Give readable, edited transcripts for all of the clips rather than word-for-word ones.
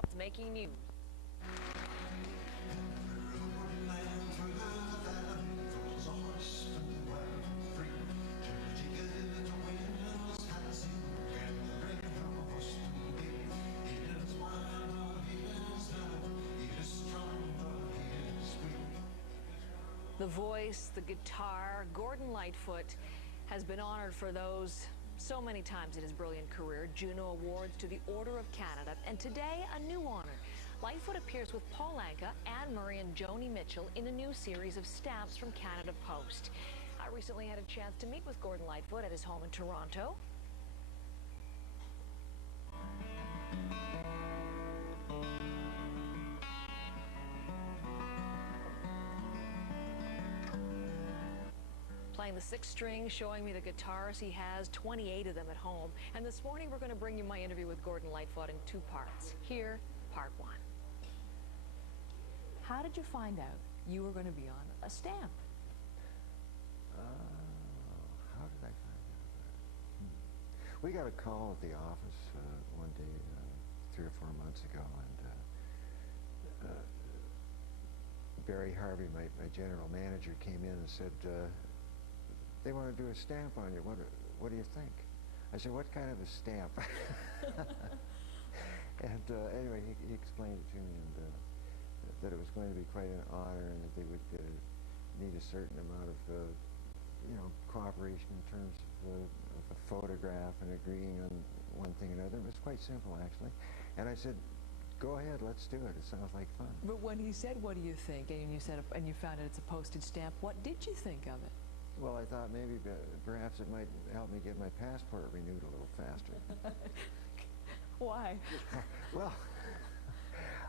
what's making news. The voice, the guitar, Gordon Lightfoot has been honored for those so many times in his brilliant career. Juno Awards to the Order of Canada, and today a new honor. Lightfoot appears with Paul Anka, Anne Murray and Joni Mitchell in a new series of stamps from Canada Post. I recently had a chance to meet with Gordon Lightfoot at his home in Toronto. Playing the sixth string, showing me the guitars he has, 28 of them at home. And this morning we're going to bring you my interview with Gordon Lightfoot in two parts. Here, part one. How did you find out you were going to be on a stamp? How did I find out about it? We got a call at the office one day 3 or 4 months ago, and Barry Harvey, my general manager, came in and said, they want to do a stamp on you. What do you think? I said, what kind of a stamp? And anyway, he explained it to me, and that it was going to be quite an honor, and that they would need a certain amount of cooperation in terms of a photograph and agreeing on one thing or another. It was quite simple, actually. And I said, go ahead, let's do it. It sounds like fun. But when he said, what do you think, and you said, and you found out it's a postage stamp, what did you think of it? Well, I thought maybe perhaps it might help me get my passport renewed a little faster. Why? Well,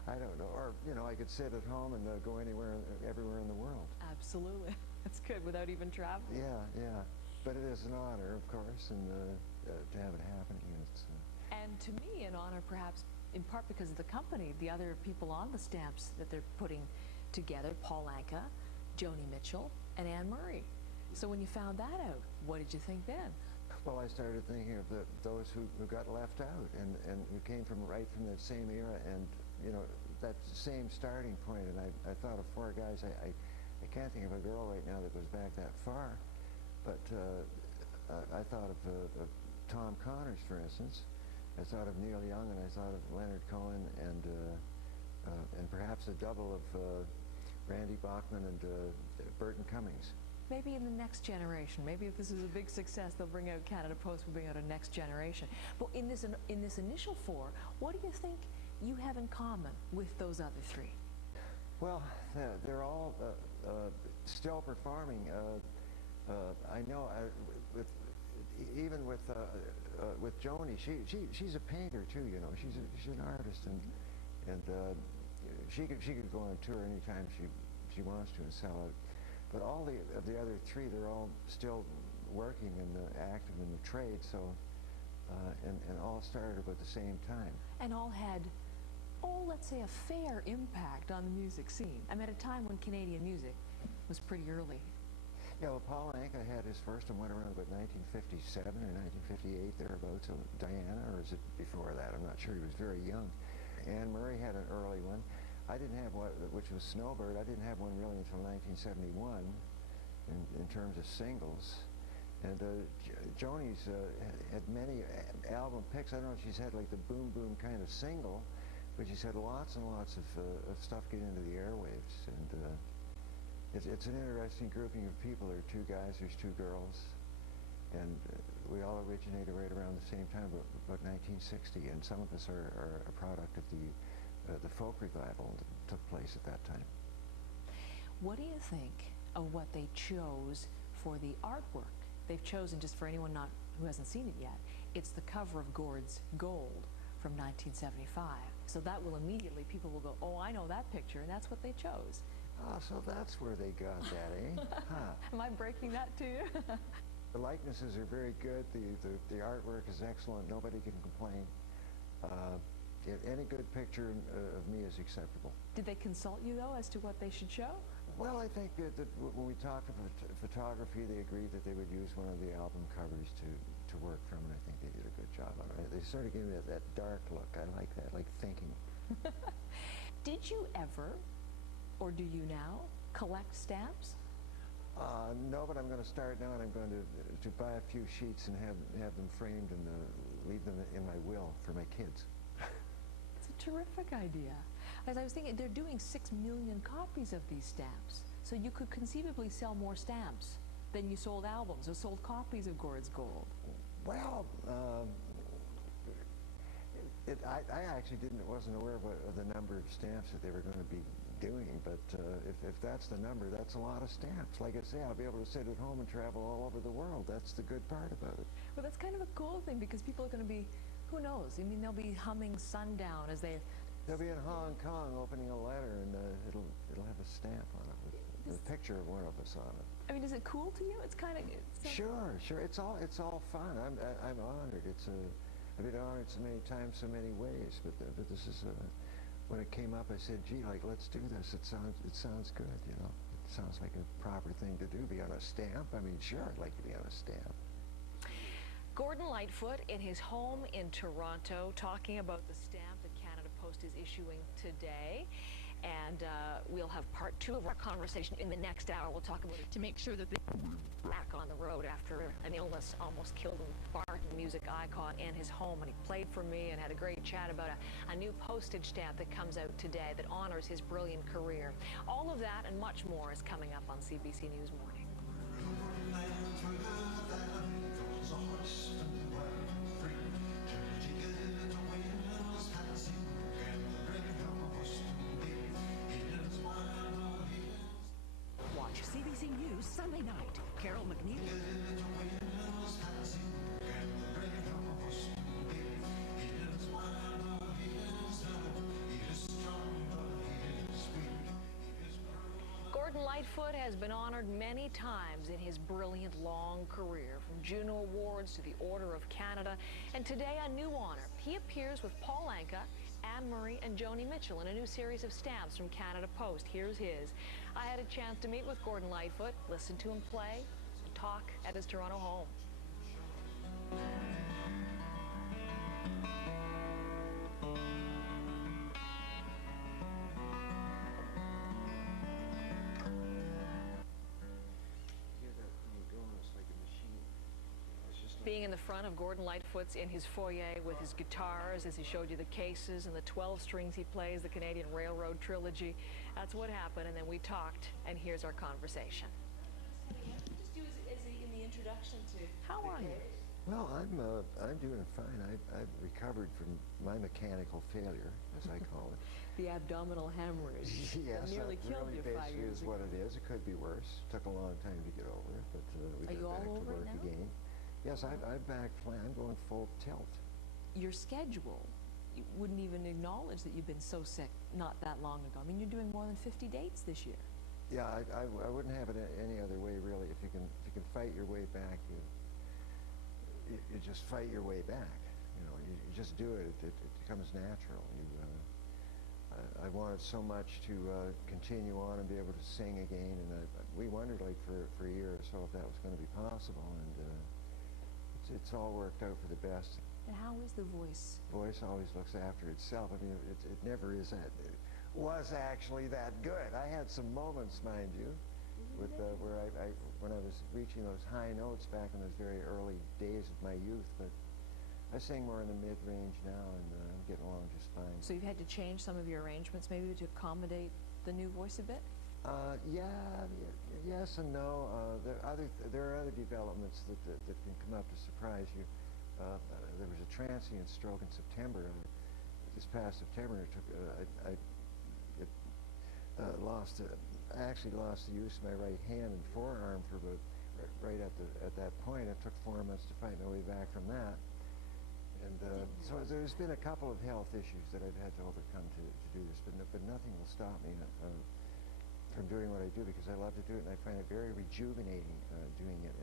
I don't know. Or, I could sit at home and go everywhere in the world. Absolutely. That's good, without even traveling. Yeah. But it is an honor, of course, and to have it happening. And to me, an honor perhaps in part because of the company, the other people on the stamps that they're putting together, Paul Anka, Joni Mitchell, and Anne Murray. So when you found that out, what did you think then? Well, I started thinking of those who got left out and who came right from that same era, and that same starting point. And I thought of 4 guys. I can't think of a girl right now that goes back that far, but I thought of Tom Connors, for instance. I thought of Neil Young, and I thought of Leonard Cohen, and perhaps a double of Randy Bachman and Burton Cummings. Maybe in the next generation. Maybe if this is a big success, they'll bring out Canada Post, will bring out a next generation. But in this initial 4, what do you think you have in common with those other 3? Well, they're all still performing. I know even with Joni, she's a painter too. She's an artist, and she could go on tour anytime she wants to and sell it. But all of the other 3, they're all still working and active in the trade. So, and all started about the same time. And all had, let's say, a fair impact on the music scene. I mean, at a time when Canadian music was pretty early. Yeah, well, Paul Anka had his first one went around about 1957 or 1958, thereabouts. So Diana, or is it before that? I'm not sure. He was very young. Anne Murray had an early one. I didn't have one, which was Snowbird. I didn't have one really until 1971 in terms of singles. And Joni's had many album picks. I don't know if she's had like the Boom Boom kind of single, but she's had lots and lots of stuff get into the airwaves. And it's an interesting grouping of people. There are 2 guys, there's 2 girls. And we all originated right around the same time, about 1960. And some of us are a product of the folk revival that took place at that time. What do you think of what they chose for the artwork? They've chosen, just for anyone who hasn't seen it yet, it's the cover of Gord's Gold from 1975. So that will immediately, people will go, oh, I know that picture, and that's what they chose. Ah, so that's where they got that, eh? Huh. Am I breaking that to you? The likenesses are very good. The artwork is excellent. Nobody can complain. Any good picture of me is acceptable. Did they consult you, though, as to what they should show? Well, I think that when we talked about photography, they agreed that they would use one of the album covers to work from, and I think they did a good job on it. They sort of gave me that dark look. I like that, like thinking. Did you ever, or do you now, collect stamps? No, but I'm going to start now, and I'm going to buy a few sheets and have them framed and leave them in my will for my kids. It's a terrific idea. As I was thinking, they're doing 6 million copies of these stamps, so you could conceivably sell more stamps than you sold albums or sold copies of Gord's Gold. Well, I actually wasn't aware of the number of stamps that they were going to be doing, but if that's the number, that's a lot of stamps. Like I say, I'll be able to sit at home and travel all over the world. That's the good part about it. Well, that's kind of a cool thing, because people are going to be, who knows? I mean, they'll be humming Sundown as they'll be in Hong Kong opening a letter, and it'll have a stamp on it with a picture of one of us on it. I mean, is it cool to you? It's kind of Sure. It's all fun. I'm honored. I've been honored so many times, so many ways. But this is when it came up, I said, "Gee, like, let's do this. It sounds good, you know. It sounds like a proper thing to do. Be on a stamp. I mean, sure, I'd like to be on a stamp." Gordon Lightfoot in his home in Toronto, talking about the stamp that Canada Post is issuing today. And we'll have part 2 of our conversation in the next hour. We'll talk about it to make sure that they're back on the road after an illness almost killed him. Barton, music icon, and his home. And he played for me and had a great chat about a new postage stamp that comes out today that honors his brilliant career. All of that and much more is coming up on CBC News Morning. Watch CBC News Sunday night. Carol McNeil. Gordon Lightfoot has been honored many times in his brilliant long career, from Juno Awards to the Order of Canada, and today a new honor. He appears with Paul Anka, Anne-Marie, and Joni Mitchell in a new series of stamps from Canada Post. Here's his. I had a chance to meet with Gordon Lightfoot, listen to him play, and talk at his Toronto home. Being in the front of Gordon Lightfoot's in his foyer with his guitars, as he showed you the cases and the 12 strings he plays, the Canadian Railroad Trilogy. That's what happened, and then we talked, and here's our conversation. Just do as in the introduction to. How are you? Well, I'm doing fine. I've recovered from my mechanical failure, as I call it. The abdominal hemorrhage. Yes, that nearly killed really you 5 years is ago. what it is. It could be worse. Took a long time to get over it, but we Are got you back all to over it work now? again. Yes, I'm back playing. I'm going full tilt. Your schedule, you wouldn't even acknowledge that you've been so sick not that long ago. I mean, you're doing more than 50 dates this year. Yeah, I wouldn't have it any other way, really. If you can fight your way back, you just fight your way back. You know, you just do it. It becomes natural. I wanted so much to continue on and be able to sing again, and we wondered, like, for a year or so if that was going to be possible, and it's all worked out for the best. And how is the voice? Voice always looks after itself. I mean, it never is that. It was actually that good. I had some moments, mind you, with where when I was reaching those high notes back in those very early days of my youth, but I sing more in the mid-range now, and I'm getting along just fine. So you've had to change some of your arrangements maybe to accommodate the new voice a bit? Yes and no. There are other developments that can come up to surprise you. There was a transient stroke in September. This past September, I actually lost the use of my right hand and forearm for about right at that point. It took 4 months to fight my way back from that. And so there's been a couple of health issues that I've had to overcome to do this, but nothing will stop me from doing what I do, because I love to do it, and I find it very rejuvenating doing it.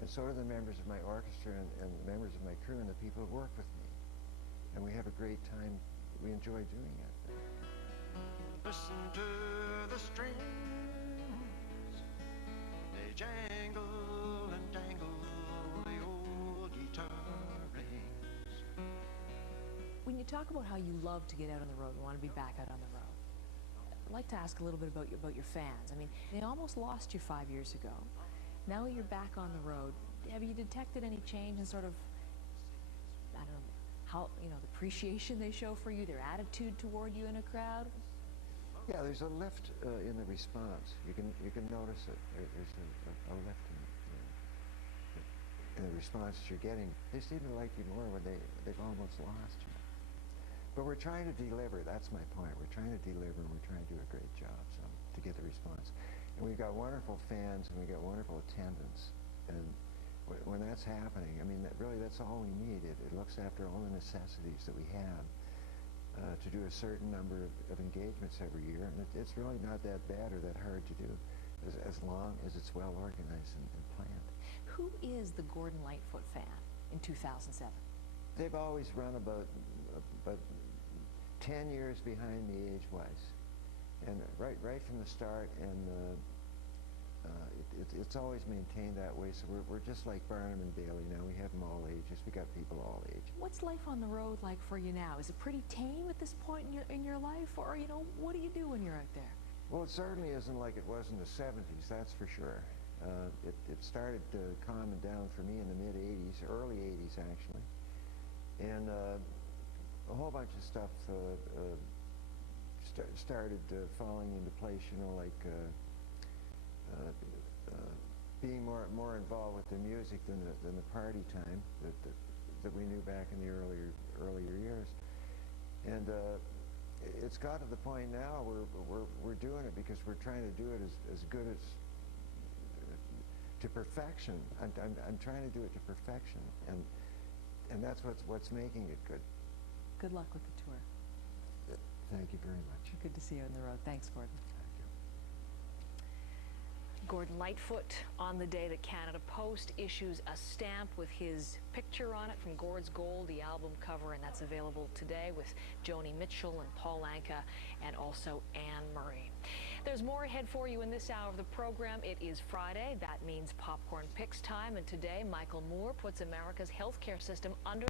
And so do the members of my orchestra and the members of my crew and the people who work with me. And we have a great time. We enjoy doing it. Listen to the strings, they jangle and dangle, the old guitar rings. When you talk about how you love to get out on the road and want to be back out on the road, I'd like to ask a little bit about your fans. I mean, they almost lost you 5 years ago. Now that you're back on the road, have you detected any change in sort of, I don't know, how, you know, the appreciation they show for you, their attitude toward you in a crowd? Yeah, there's a lift in the response. You can notice it. There's a lift in the response you're getting. They seem to like you more when they've almost lost you. But we're trying to deliver. That's my point. We're trying to deliver, and we're trying to do a great job to get the response. And we've got wonderful fans, and we've got wonderful attendance. And when that's happening, I mean, that's all we need. It looks after all the necessities that we have to do a certain number of engagements every year. And it's really not that bad or that hard to do, as long as it's well organized and planned. Who is the Gordon Lightfoot fan in 2007? They've always run about 10 years behind me age-wise, and right from the start, and it's always maintained that way. So we're just like Barnum and Bailey now. We have them all ages. We got people all ages. What's life on the road like for you now? Is it pretty tame at this point in your life, or you know, what do you do when you're out there? Well, it certainly isn't like it was in the 70s. That's for sure. It started calming down for me in the mid-80s, early 80s actually, and a whole bunch of stuff started falling into place. You know, like being more involved with the music than the party time that we knew back in the earlier years, and it's got to the point now where we're doing it because we're trying to do it as good as to perfection. I'm trying to do it to perfection, and that's what's making it good. Good luck with the tour. Thank you very much. Good to see you on the road. Thanks, Gordon. Thank you. Gordon Lightfoot, on the day that Canada Post issues a stamp with his picture on it from Gord's Gold, the album cover, and that's available today with Joni Mitchell and Paul Anka and also Anne Murray. There's more ahead for you in this hour of the program. It is Friday. That means Popcorn Picks time, and today Michael Moore puts America's healthcare system under